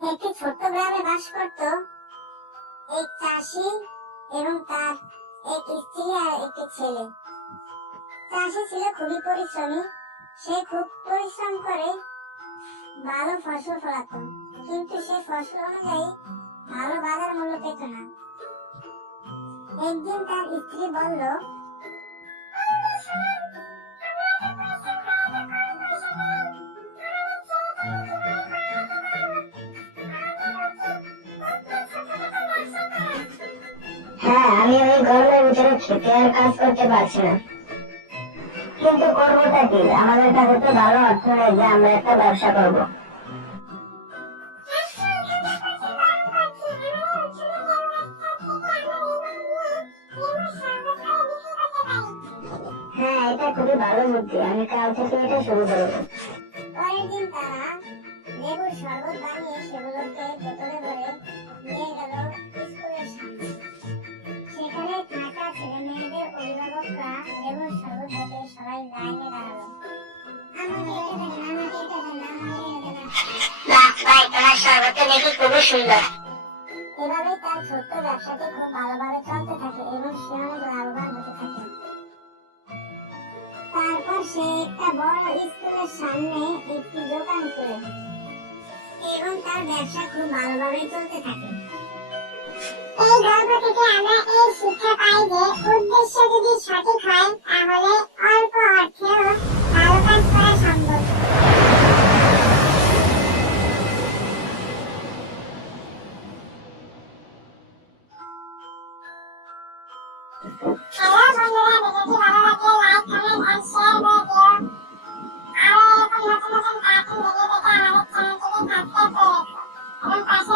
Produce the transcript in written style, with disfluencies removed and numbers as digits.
একটি ছোট্ট গ্রামে বাস করত এক চাষি এবং তার এক স্ত্রী আর একটি ছেলে। চাষি ছিল খুবই পরিশ্রমী। সে খুব পরিশ্রম করে ভালো ফসল ফলাতো, কিন্তু সে ফসল অনুযায়ী ভালো বাজার মূল্য পেত না। একদিন তার স্ত্রী বলল, হ্যাঁ, আমি ওই গরমের ভিতরে খেতে আর কাজ করতে পারছি না, কিন্তু করবোটা কি? আমাদের কাছে তো ভালো অর্থ নেই যে আমরা একটা ব্যবসা করব। হ্যাঁ, এটা খুবই ভালো বুদ্ধি, আমি কাল থেকে এটা শুরু করবো। পরের দিন তারা লেবুর শরবত বানিয়ে সেগুলোকে বোতলে ভরে নিয়ে গেল স্কুলের সামনে। সেখানে থাকা ছেলে মেয়েদের অভিভাবকরা লেবুর শরবত দেখে সবাই লাইনে দাঁড়ালো। আমাকে এটা দেন, আমাকে এটা দেন, আমাকে এটা দেন। বাহ ভাই, তোমার শরবত দেখি খুবই সুন্দর। এভাবেই তার ছোট্ট ব্যবসাটি খুব ভালোভাবে চলতে থাকে এবং সে অনেক লাভবান হতে থাকে। তারপর সে একটা বড় স্কুলের সামনে একটি দোকান খুলে এবং তার ব্যবসা খুব ভালোভাবে চলতে থাকে। এই গল্প থেকে আমরা এই শিক্ষা পাই যে উদ্দেশ্য যদি সঠিক হয় তাহলে অল্প অর্থেও ভালো কাজ করা সম্ভব। হ্যালো বন্ধুরা, ভিডিওটি ভালো লাগলে লাইক, কমেন্ট এন্ড শেয়ার করে দিও। আরো এরকম নতুন নতুন কার্টুন ভিডিও পেতে আমাদের চ্যানেলটিকে সাবস্ক্রাইব করে রাখো এবং পাশে